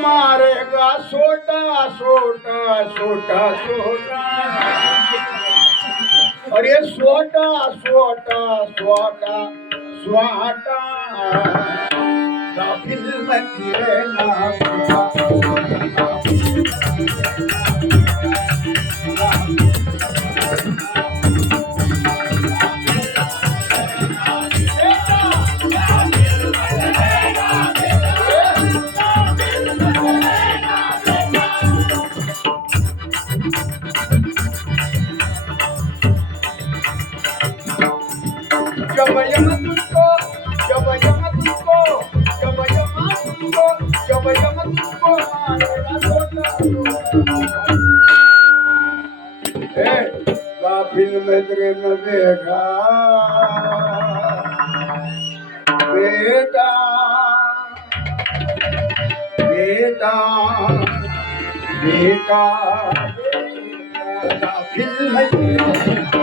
मारेगा सोटा सोटा सोटा सोटा अरे सोटा सोटा सोटा स्वाटा काफिल मतिरे ना ए काफिल मतिरे न देखा बेटा बेटा बेटा काफिल मतिरे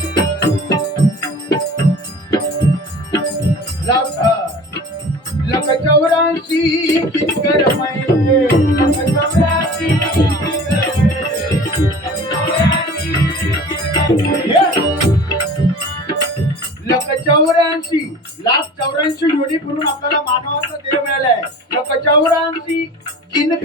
लकचौऱ्यांशी लास्ट चौऱ्याऐंशी जोडी म्हणून आपल्याला मानवाचा देव मिळालाय. लकचौऱ्यांशी किन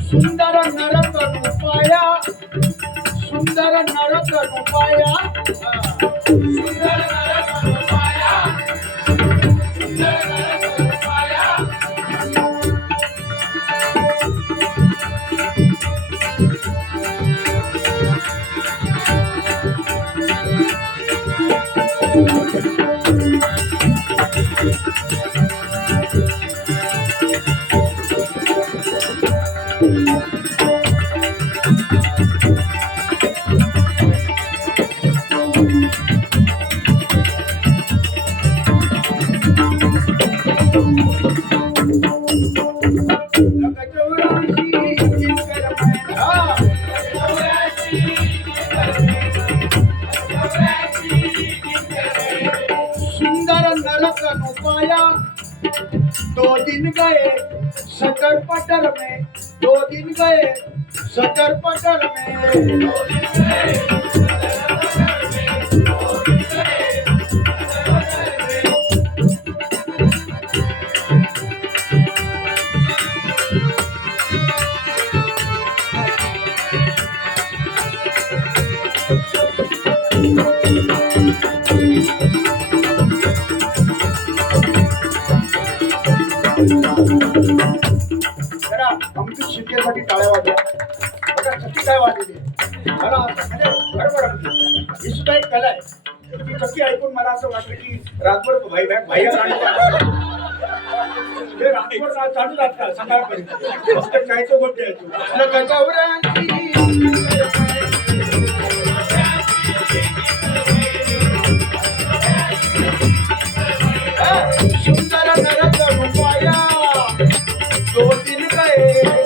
सुंदर नरक रुपया सुंदर नरक रुपया. दो दिन गए सटर पटर में। दो दिन गए सटर पटर में। जरा आमच्या शिकेसाठी टाळ्या वाजल्या बघा चक्की काय वाजलेली म्हणजे आहे. बरोबर ही सुद्धा एक कला आहे. ती चक्की ऐकून मला असं वाटलं की रातभर भाई भाई भाई रातभर चालू राहतात सकाळपर्यंत. फक्त कायचं गोष्ट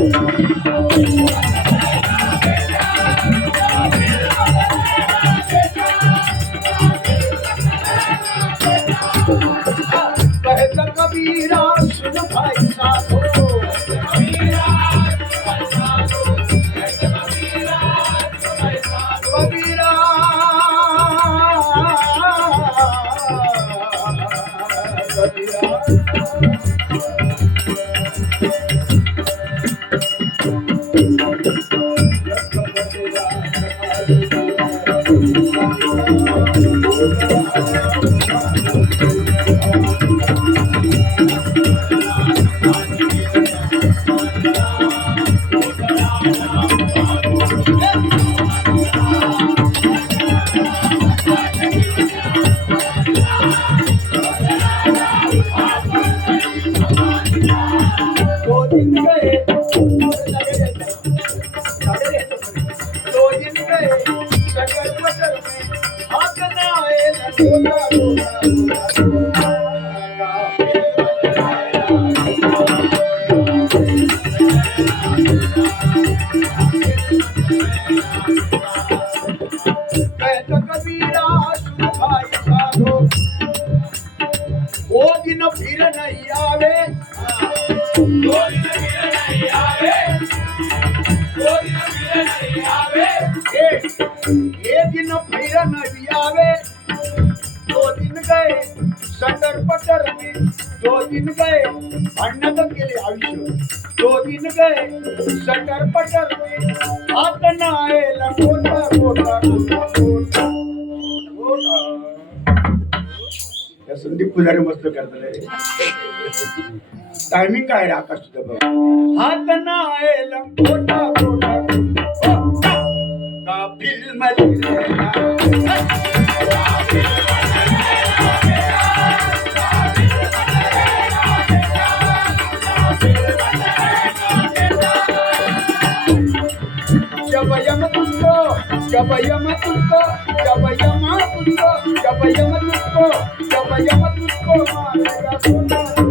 Thank you. ये दिन फिर नहीं आवे दो दिन गए सटर पटर में दो दिन गए भांडण केले आयुष्य, दो दिन गए सटर पटर में हात नाही लकोटा कोटा कोटा कोटा संदीप पुजारी मस्त करतले टायमिंग काय रे आकाश तुझं बघ हात नाही लकोटा कोटा कोटा का फ़िल्म जब यम तुझको, जब यम तुझको, जब यम तुझको, जब यम तुझको, जब यम तुझको, मारेगा सोना।